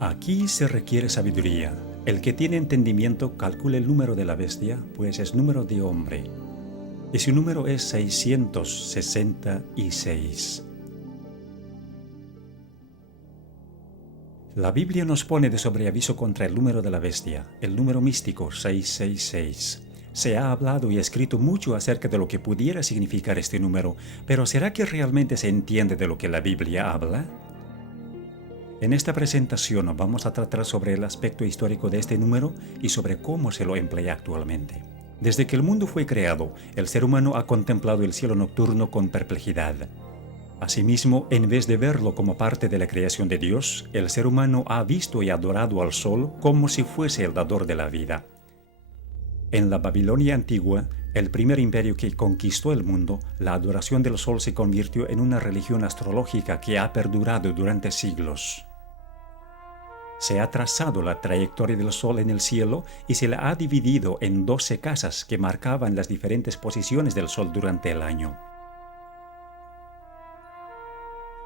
Aquí se requiere sabiduría. El que tiene entendimiento calcule el número de la bestia, pues es número de hombre. Y su número es 666. La Biblia nos pone de sobreaviso contra el número de la bestia, el número místico 666. Se ha hablado y escrito mucho acerca de lo que pudiera significar este número, pero ¿será que realmente se entiende de lo que la Biblia habla? En esta presentación vamos a tratar sobre el aspecto histórico de este número y sobre cómo se lo emplea actualmente. Desde que el mundo fue creado, el ser humano ha contemplado el cielo nocturno con perplejidad. Asimismo, en vez de verlo como parte de la creación de Dios, el ser humano ha visto y adorado al sol como si fuese el dador de la vida. En la Babilonia antigua, el primer imperio que conquistó el mundo, la adoración del sol se convirtió en una religión astrológica que ha perdurado durante siglos. Se ha trazado la trayectoria del Sol en el cielo y se la ha dividido en 12 casas que marcaban las diferentes posiciones del Sol durante el año.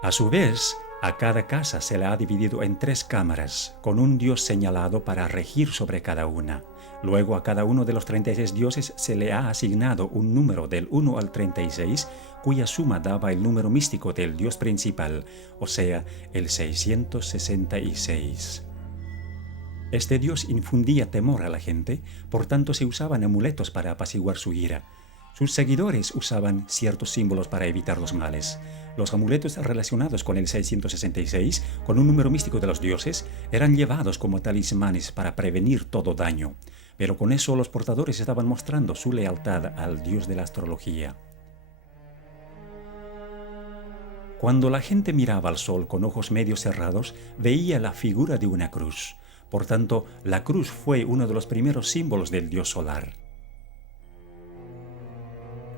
A su vez, a cada casa se la ha dividido en 3 cámaras, con un dios señalado para regir sobre cada una. Luego a cada uno de los 36 dioses se le ha asignado un número del 1 al 36, cuya suma daba el número místico del dios principal, o sea, el 666. Este dios infundía temor a la gente, por tanto se usaban amuletos para apaciguar su ira. Sus seguidores usaban ciertos símbolos para evitar los males. Los amuletos relacionados con el 666, con un número místico de los dioses, eran llevados como talismanes para prevenir todo daño, pero con eso los portadores estaban mostrando su lealtad al dios de la astrología. Cuando la gente miraba al sol con ojos medio cerrados, veía la figura de una cruz. Por tanto, la cruz fue uno de los primeros símbolos del dios solar.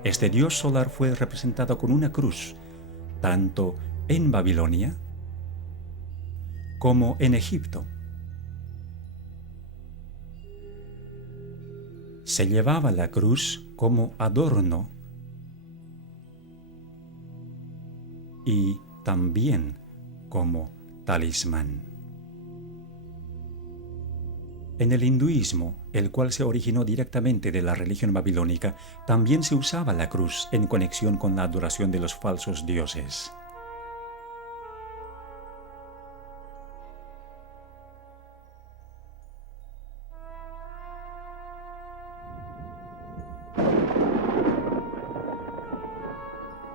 Este dios solar fue representado con una cruz, tanto en Babilonia como en Egipto. Se llevaba la cruz como adorno y también como talismán. En el hinduismo, el cual se originó directamente de la religión babilónica, también se usaba la cruz en conexión con la adoración de los falsos dioses.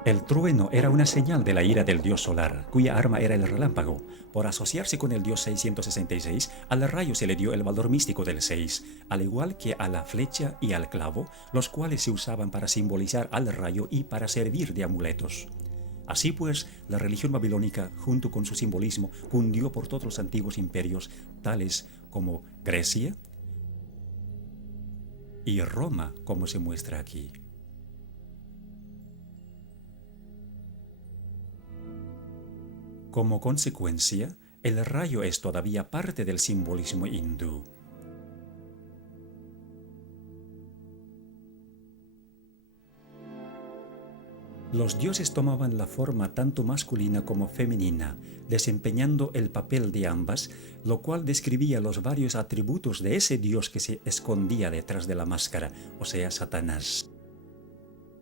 El trueno era una señal de la ira del dios solar, cuya arma era el relámpago. Por asociarse con el dios 666, al rayo se le dio el valor místico del 6, al igual que a la flecha y al clavo, los cuales se usaban para simbolizar al rayo y para servir de amuletos. Así pues, la religión babilónica, junto con su simbolismo, cundió por todos los antiguos imperios, tales como Grecia y Roma, como se muestra aquí. Como consecuencia, el rayo es todavía parte del simbolismo hindú. Los dioses tomaban la forma tanto masculina como femenina, desempeñando el papel de ambas, lo cual describía los varios atributos de ese dios que se escondía detrás de la máscara, o sea, Satanás.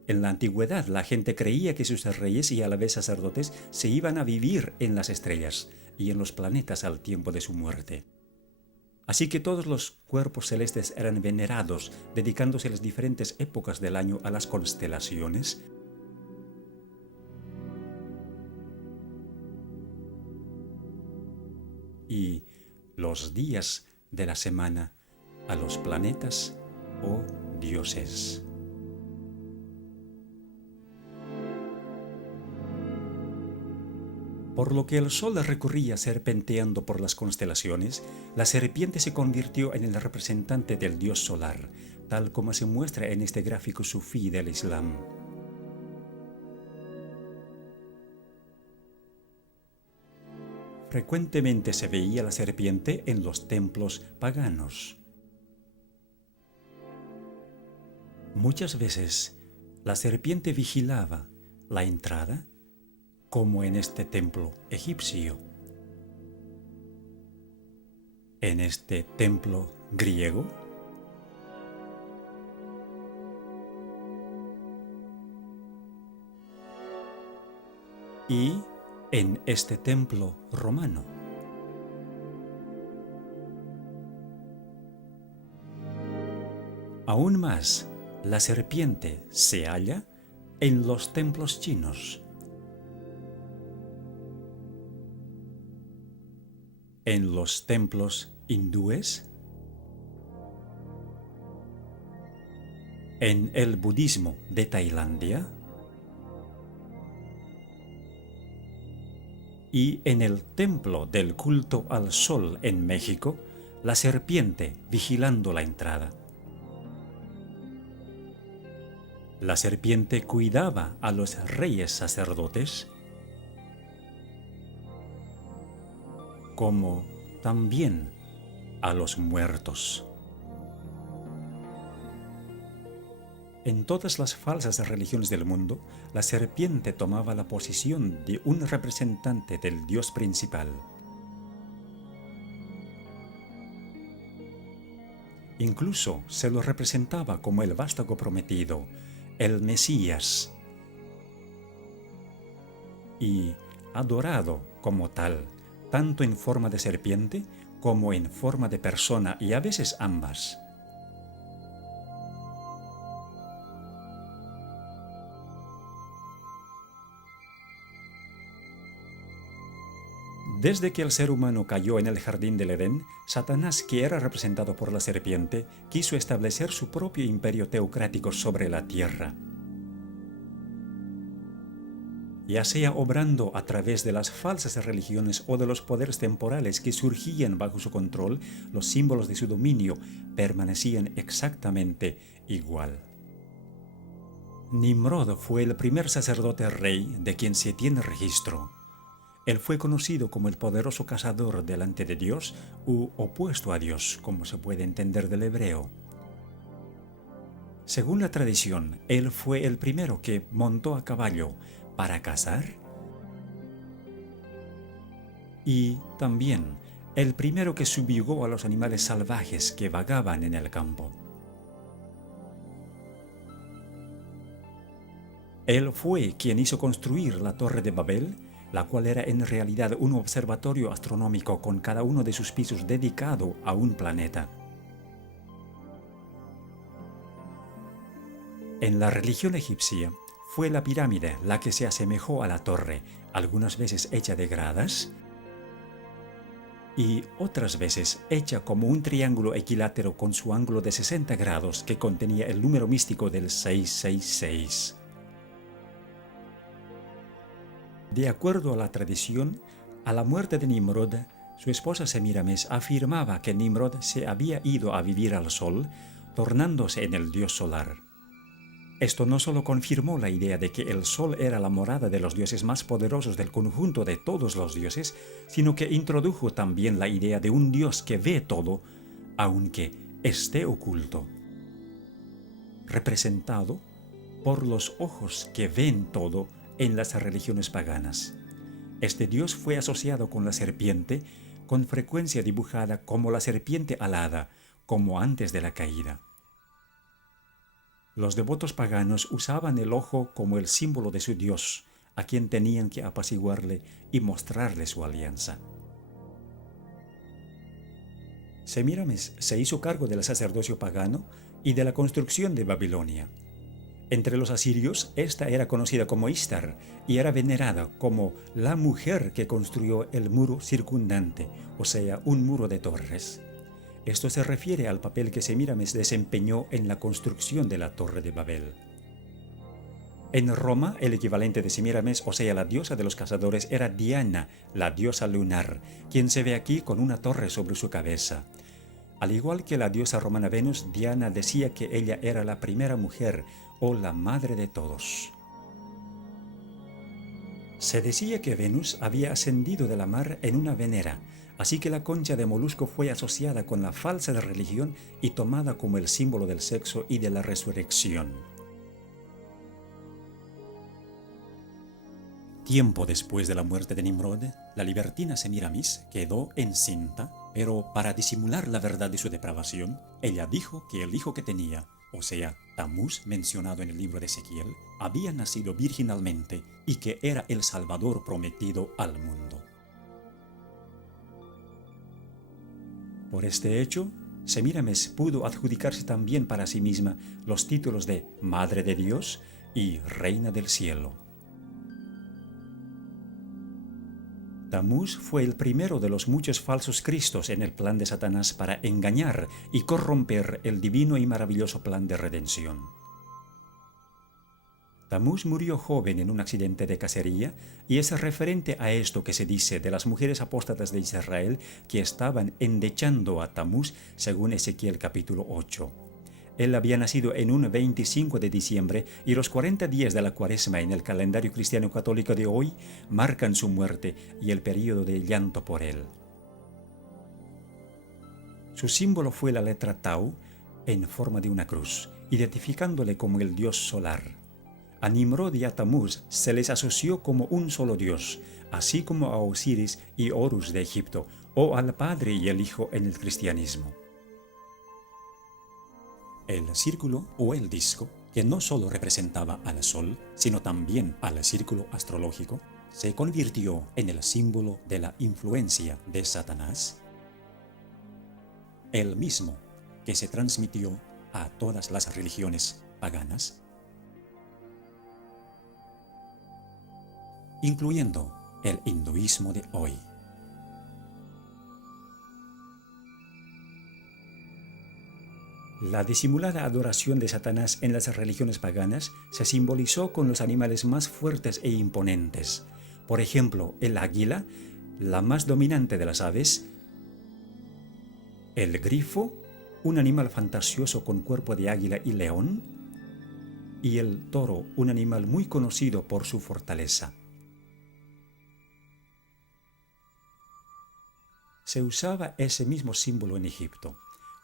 En la antigüedad, la gente creía que sus reyes y a la vez sacerdotes se iban a vivir en las estrellas y en los planetas al tiempo de su muerte. Así que todos los cuerpos celestes eran venerados, dedicándose las diferentes épocas del año a las constelaciones, y los días de la semana a los planetas o dioses. Por lo que el sol recorría serpenteando por las constelaciones, la serpiente se convirtió en el representante del dios solar, tal como se muestra en este gráfico sufí del Islam. Frecuentemente se veía la serpiente en los templos paganos. Muchas veces la serpiente vigilaba la entrada, como en este templo egipcio. en este templo griego? Y en este templo romano. Aún más, la serpiente se halla en los templos chinos, en los templos hindúes, en el budismo de Tailandia y en el templo del culto al sol en México, la serpiente vigilando la entrada. La serpiente cuidaba a los reyes sacerdotes, como también a los muertos. En todas las falsas religiones del mundo, la serpiente tomaba la posición de un representante del dios principal. Incluso se lo representaba como el vástago prometido, el Mesías, y adorado como tal, tanto en forma de serpiente como en forma de persona, y a veces ambas. Desde que el ser humano cayó en el jardín del Edén, Satanás, que era representado por la serpiente, quiso establecer su propio imperio teocrático sobre la tierra. Ya sea obrando a través de las falsas religiones o de los poderes temporales que surgían bajo su control, los símbolos de su dominio permanecían exactamente igual. Nimrod fue el primer sacerdote rey de quien se tiene registro. Él fue conocido como el poderoso cazador delante de Dios u opuesto a Dios, como se puede entender del hebreo. Según la tradición, él fue el primero que montó a caballo para cazar y también el primero que subyugó a los animales salvajes que vagaban en el campo. Él fue quien hizo construir la Torre de Babel, la cual era en realidad un observatorio astronómico con cada uno de sus pisos dedicado a un planeta. En la religión egipcia, fue la pirámide la que se asemejó a la torre, algunas veces hecha de gradas y otras veces hecha como un triángulo equilátero con su ángulo de 60 grados que contenía el número místico del 666. De acuerdo a la tradición, a la muerte de Nimrod, su esposa Semíramis afirmaba que Nimrod se había ido a vivir al sol, tornándose en el dios solar. Esto no solo confirmó la idea de que el sol era la morada de los dioses más poderosos del conjunto de todos los dioses, sino que introdujo también la idea de un dios que ve todo, aunque esté oculto, representado por los ojos que ven todo en las religiones paganas. Este dios fue asociado con la serpiente, con frecuencia dibujada como la serpiente alada, como antes de la caída. Los devotos paganos usaban el ojo como el símbolo de su dios, a quien tenían que apaciguarle y mostrarle su alianza. Semíramis se hizo cargo del sacerdocio pagano y de la construcción de Babilonia. Entre los asirios, esta era conocida como Istar y era venerada como la mujer que construyó el muro circundante, o sea, un muro de torres. Esto se refiere al papel que Semíramis desempeñó en la construcción de la Torre de Babel. En Roma, el equivalente de Semíramis, o sea, la diosa de los cazadores, era Diana, la diosa lunar, quien se ve aquí con una torre sobre su cabeza. Al igual que la diosa romana Venus, Diana decía que ella era la primera mujer o la madre de todos. Se decía que Venus había ascendido de la mar en una venera, así que la concha de molusco fue asociada con la falsa religión y tomada como el símbolo del sexo y de la resurrección. Tiempo después de la muerte de Nimrod, la libertina Semiramis quedó encinta, pero para disimular la verdad de su depravación, ella dijo que el hijo que tenía, o sea, Tamuz, mencionado en el libro de Ezequiel, había nacido virginalmente y que era el Salvador prometido al mundo. Por este hecho, Semiramis pudo adjudicarse también para sí misma los títulos de Madre de Dios y Reina del Cielo. Tamuz fue el primero de los muchos falsos cristos en el plan de Satanás para engañar y corromper el divino y maravilloso plan de redención. Tamuz murió joven en un accidente de cacería y es referente a esto que se dice de las mujeres apóstatas de Israel que estaban endechando a Tamuz según Ezequiel capítulo 8. Él había nacido en un 25 de diciembre y los 40 días de la Cuaresma en el calendario cristiano católico de hoy marcan su muerte y el período de llanto por él. Su símbolo fue la letra Tau en forma de una cruz, identificándole como el dios solar. A Nimrod y a Tamuz se les asoció como un solo dios, así como a Osiris y Horus de Egipto, o al Padre y el Hijo en el cristianismo. El círculo o el disco, que no solo representaba al Sol, sino también al círculo astrológico, se convirtió en el símbolo de la influencia de Satanás, el mismo que se transmitió a todas las religiones paganas, incluyendo el hinduismo de hoy. La disimulada adoración de Satanás en las religiones paganas se simbolizó con los animales más fuertes e imponentes. Por ejemplo, el águila, la más dominante de las aves, el grifo, un animal fantasioso con cuerpo de águila y león, y el toro, un animal muy conocido por su fortaleza. Se usaba ese mismo símbolo en Egipto.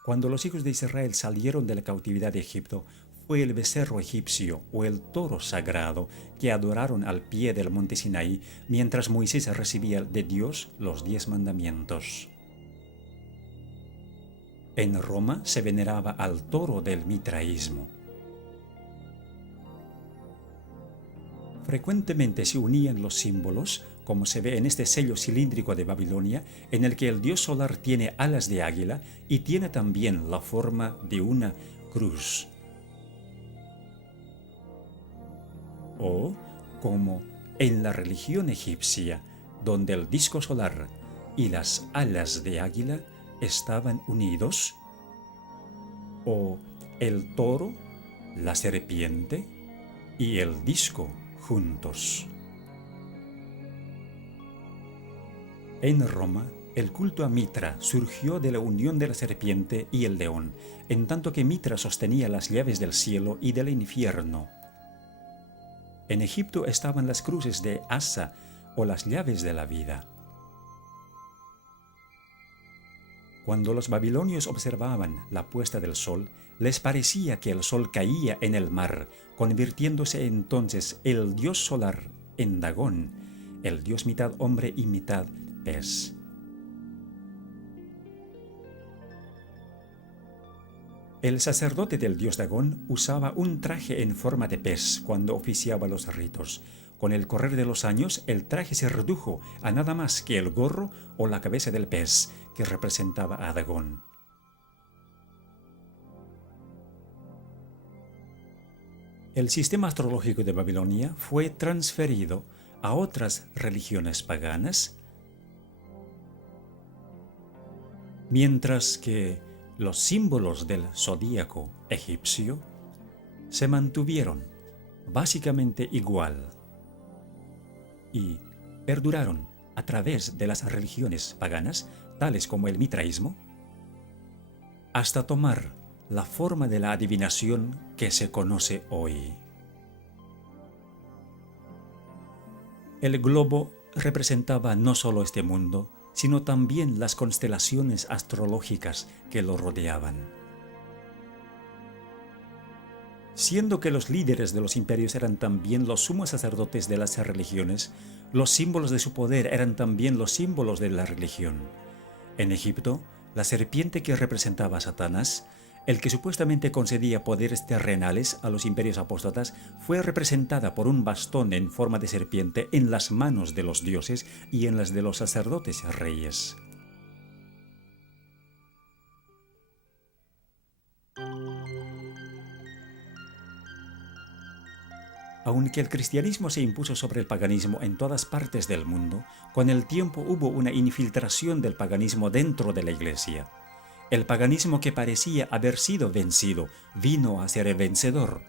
Cuando los hijos de Israel salieron de la cautividad de Egipto, fue el becerro egipcio o el toro sagrado que adoraron al pie del monte Sinaí mientras Moisés recibía de Dios los 10 mandamientos. En Roma se veneraba al toro del mitraísmo. Frecuentemente se unían los símbolos, como se ve en este sello cilíndrico de Babilonia, en el que el dios solar tiene alas de águila y tiene también la forma de una cruz. O como en la religión egipcia, donde el disco solar y las alas de águila estaban unidos, o el toro, la serpiente y el disco juntos. En Roma, el culto a Mitra surgió de la unión de la serpiente y el león, en tanto que Mitra sostenía las llaves del cielo y del infierno. En Egipto estaban las cruces de Asa o las llaves de la vida. Cuando los babilonios observaban la puesta del sol, les parecía que el sol caía en el mar, convirtiéndose entonces el dios solar en Dagón, el dios mitad hombre y mitad pez. El sacerdote del dios Dagón usaba un traje en forma de pez cuando oficiaba los ritos. Con el correr de los años, el traje se redujo a nada más que el gorro o la cabeza del pez, que representaba a Dagón. El sistema astrológico de Babilonia fue transferido a otras religiones paganas, mientras que los símbolos del zodíaco egipcio se mantuvieron básicamente igual y perduraron a través de las religiones paganas, tales como el mitraísmo, hasta tomar la forma de la adivinación que se conoce hoy. El globo representaba no solo este mundo, sino también las constelaciones astrológicas que lo rodeaban. Siendo que los líderes de los imperios eran también los sumos sacerdotes de las religiones, los símbolos de su poder eran también los símbolos de la religión. En Egipto, la serpiente que representaba a Satanás, el que supuestamente concedía poderes terrenales a los imperios apóstatas, fue representada por un bastón en forma de serpiente en las manos de los dioses y en las de los sacerdotes reyes. Aunque el cristianismo se impuso sobre el paganismo en todas partes del mundo, con el tiempo hubo una infiltración del paganismo dentro de la Iglesia. El paganismo que parecía haber sido vencido vino a ser el vencedor.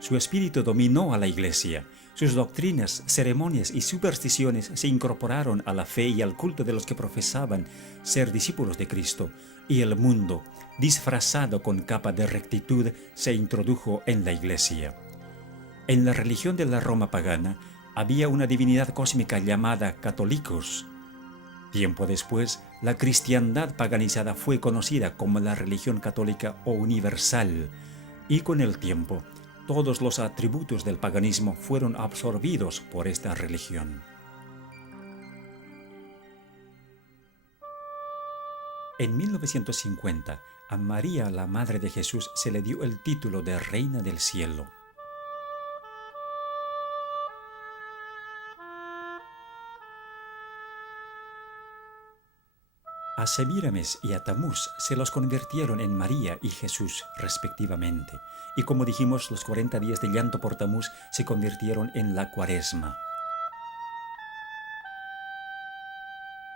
Su espíritu dominó a la Iglesia. Sus doctrinas, ceremonias y supersticiones se incorporaron a la fe y al culto de los que profesaban ser discípulos de Cristo, y el mundo, disfrazado con capa de rectitud, se introdujo en la Iglesia. En la religión de la Roma pagana había una divinidad cósmica llamada Catholicos. Tiempo después, la cristiandad paganizada fue conocida como la religión católica o universal, y con el tiempo, todos los atributos del paganismo fueron absorbidos por esta religión. En 1950, a María, la Madre de Jesús, se le dio el título de Reina del Cielo. A Semíramis y a Tamuz se los convirtieron en María y Jesús respectivamente, y como dijimos, los 40 días de llanto por Tamuz se convirtieron en la Cuaresma.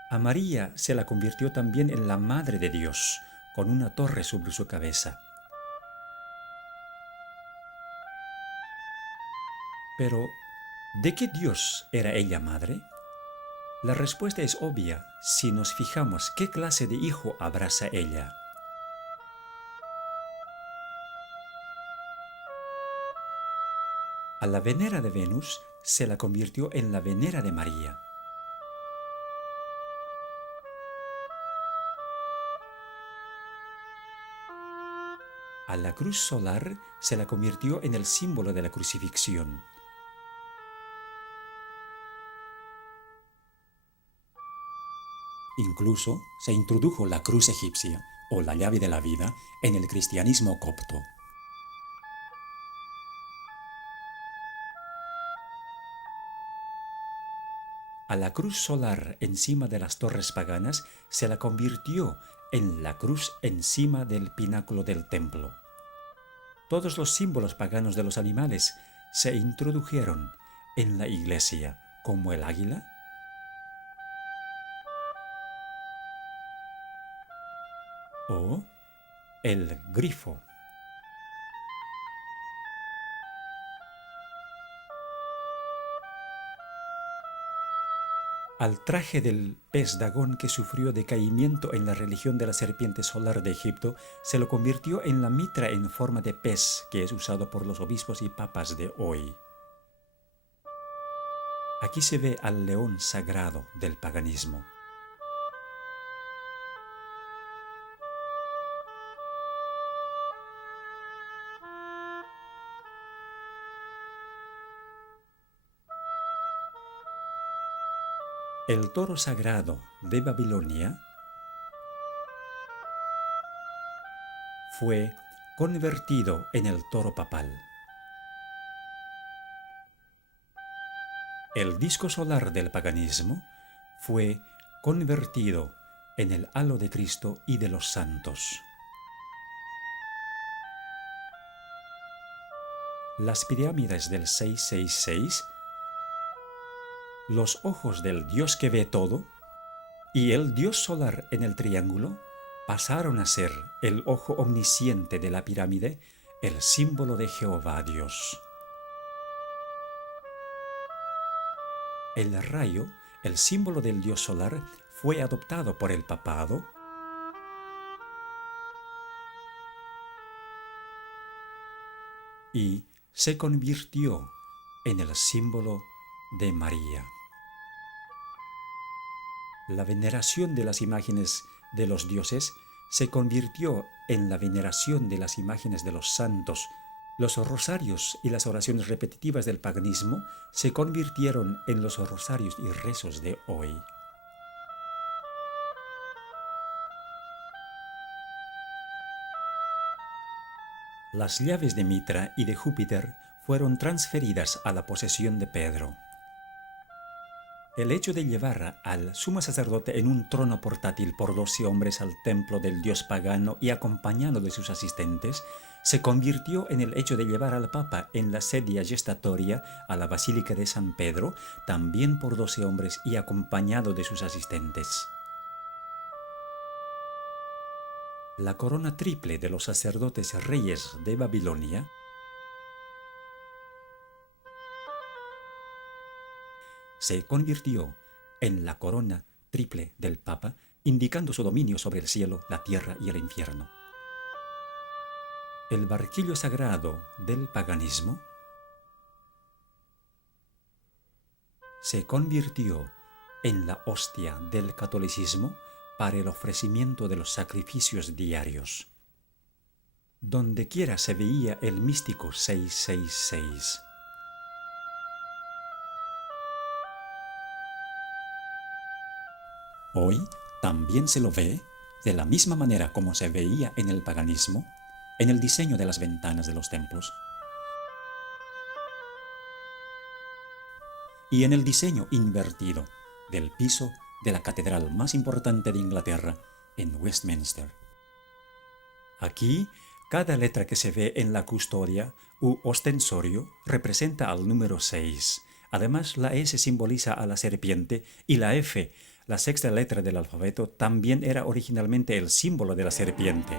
A María se la convirtió también en la Madre de Dios, con una torre sobre su cabeza. Pero, ¿de qué Dios era ella madre? La respuesta es obvia si nos fijamos qué clase de hijo abraza ella. A la Venera de Venus se la convirtió en la Venera de María. A la cruz solar se la convirtió en el símbolo de la crucifixión. Incluso se introdujo la cruz egipcia, o la llave de la vida, en el cristianismo copto. A la cruz solar encima de las torres paganas se la convirtió en la cruz encima del pináculo del templo. Todos los símbolos paganos de los animales se introdujeron en la iglesia, como el águila, o el grifo. Al traje del pez Dagón que sufrió decaimiento en la religión de la serpiente solar de Egipto, se lo convirtió en la mitra en forma de pez que es usado por los obispos y papas de hoy. Aquí se ve al león sagrado del paganismo. El toro sagrado de Babilonia fue convertido en el toro papal. El disco solar del paganismo fue convertido en el halo de Cristo y de los santos. Las pirámides del 666, los ojos del Dios que ve todo, y el Dios solar en el triángulo pasaron a ser el ojo omnisciente de la pirámide, el símbolo de Jehová Dios. El rayo, el símbolo del Dios solar, fue adoptado por el papado y se convirtió en el símbolo de María. La veneración de las imágenes de los dioses se convirtió en la veneración de las imágenes de los santos, Los rosarios y las oraciones repetitivas del paganismo se convirtieron en los rosarios y rezos de hoy. Las llaves de Mitra y de Júpiter fueron transferidas a la posesión de Pedro. El hecho de llevar al sumo sacerdote en un trono portátil por 12 hombres al templo del dios pagano y acompañado de sus asistentes, se convirtió en el hecho de llevar al Papa en la sedia gestatoria a la Basílica de San Pedro, también por 12 hombres y acompañado de sus asistentes. La corona triple de los sacerdotes reyes de Babilonia se convirtió en la corona triple del Papa, indicando su dominio sobre el cielo, la tierra y el infierno. El barquillo sagrado del paganismo se convirtió en la hostia del catolicismo para el ofrecimiento de los sacrificios diarios. Dondequiera se veía el místico 666. Hoy también se lo ve de la misma manera como se veía en el paganismo, en el diseño de las ventanas de los templos y en el diseño invertido del piso de la catedral más importante de Inglaterra, en Westminster. Aquí, cada letra que se ve en la custodia u ostensorio representa al número 6. Además, la S simboliza a la serpiente y la F, la sexta letra del alfabeto, también era originalmente el símbolo de la serpiente.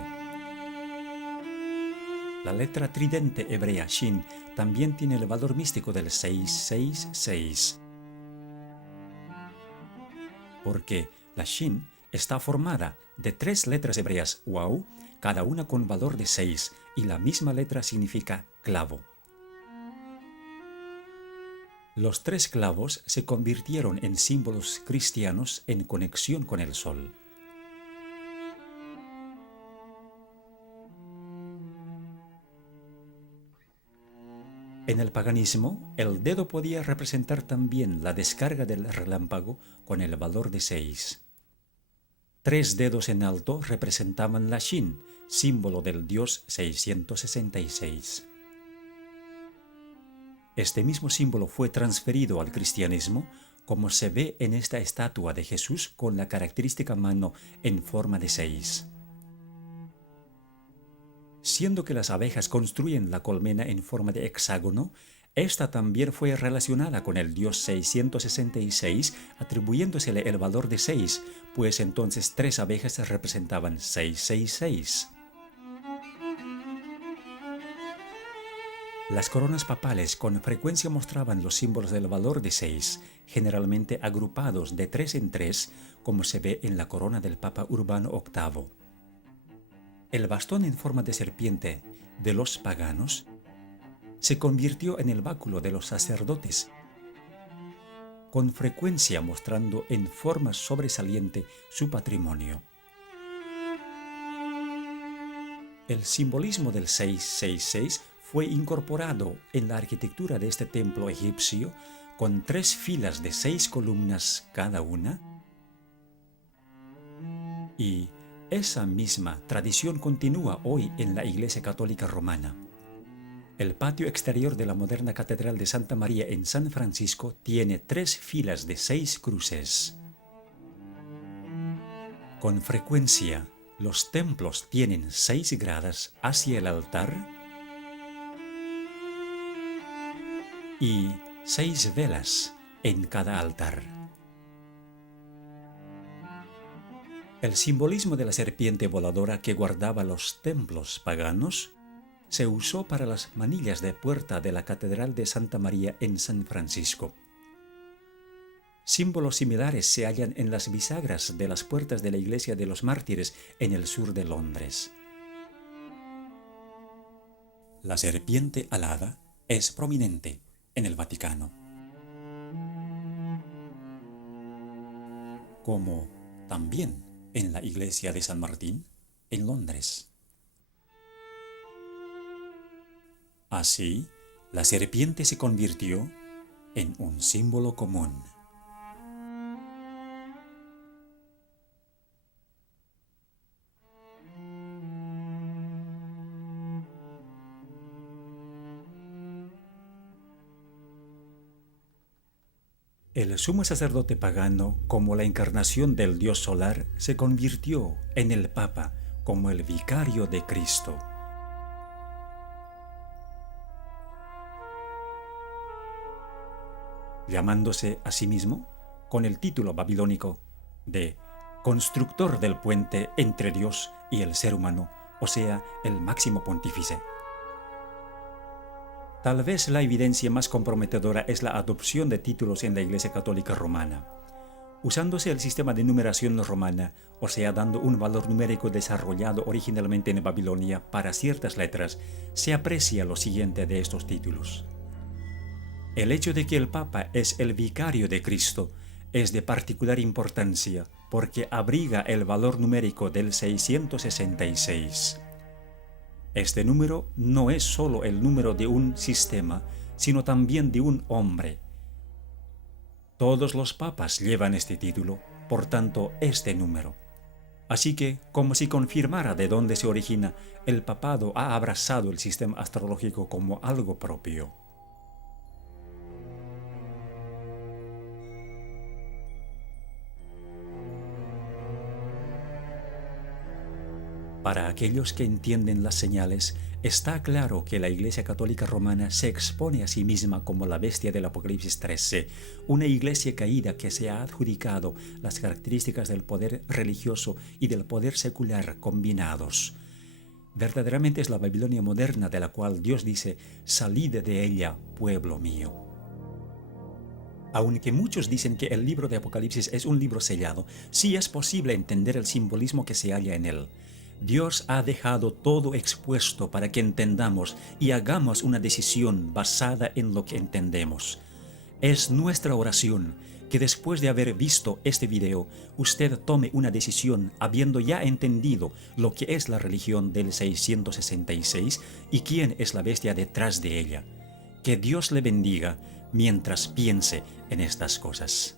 La letra tridente hebrea Shin también tiene el valor místico del 666, porque la Shin está formada de 3 letras hebreas Wau, cada una con valor de 6, y la misma letra significa clavo. Los 3 clavos se convirtieron en símbolos cristianos en conexión con el sol. En el paganismo, el dedo podía representar también la descarga del relámpago con el valor de 6. 3 dedos en alto representaban la Shin, símbolo del dios 666. Este mismo símbolo fue transferido al cristianismo, como se ve en esta estatua de Jesús con la característica mano en forma de 6. Siendo que las abejas construyen la colmena en forma de hexágono, esta también fue relacionada con el dios 666, atribuyéndosele el valor de 6, pues entonces 3 abejas representaban 666. Las coronas papales con frecuencia mostraban los símbolos del valor de 6, generalmente agrupados de 3 en 3, como se ve en la corona del Papa Urbano VIII. El bastón en forma de serpiente de los paganos se convirtió en el báculo de los sacerdotes, con frecuencia mostrando en forma sobresaliente su patrimonio. El simbolismo del 666 fue incorporado en la arquitectura de este templo egipcio con 3 filas de 6 columnas cada una, y esa misma tradición continúa hoy en la Iglesia Católica Romana. El patio exterior de la moderna Catedral de Santa María en San Francisco tiene 3 filas de 6 cruces. Con frecuencia, los templos tienen 6 gradas hacia el altar y 6 velas en cada altar. El simbolismo de la serpiente voladora que guardaba los templos paganos se usó para las manillas de puerta de la Catedral de Santa María en San Francisco. Símbolos similares se hallan en las bisagras de las puertas de la Iglesia de los Mártires en el sur de Londres. La serpiente alada es prominente en el Vaticano, como también en la Iglesia de San Martín en Londres. Así, la serpiente se convirtió en un símbolo común. El sumo sacerdote pagano, como la encarnación del dios solar, se convirtió en el Papa como el vicario de Cristo. Llamándose a sí mismo con el título babilónico de constructor del puente entre Dios y el ser humano, o sea, el máximo pontífice. Tal vez la evidencia más comprometedora es la adopción de títulos en la Iglesia Católica Romana. Usándose el sistema de numeración romana, o sea, dando un valor numérico desarrollado originalmente en Babilonia para ciertas letras, se aprecia lo siguiente de estos títulos. El hecho de que el Papa es el vicario de Cristo es de particular importancia porque abriga el valor numérico del 666. Este número no es solo el número de un sistema, sino también de un hombre. Todos los papas llevan este título, por tanto, este número. Así que, como si confirmara de dónde se origina, el papado ha abrazado el sistema astrológico como algo propio. Para aquellos que entienden las señales, está claro que la Iglesia Católica Romana se expone a sí misma como la bestia del Apocalipsis 13, una iglesia caída que se ha adjudicado las características del poder religioso y del poder secular combinados. Verdaderamente es la Babilonia moderna de la cual Dios dice: «Salid de ella, pueblo mío». Aunque muchos dicen que el libro de Apocalipsis es un libro sellado, sí es posible entender el simbolismo que se halla en él. Dios ha dejado todo expuesto para que entendamos y hagamos una decisión basada en lo que entendemos. Es nuestra oración que después de haber visto este video, usted tome una decisión habiendo ya entendido lo que es la religión del 666 y quién es la bestia detrás de ella. Que Dios le bendiga mientras piense en estas cosas.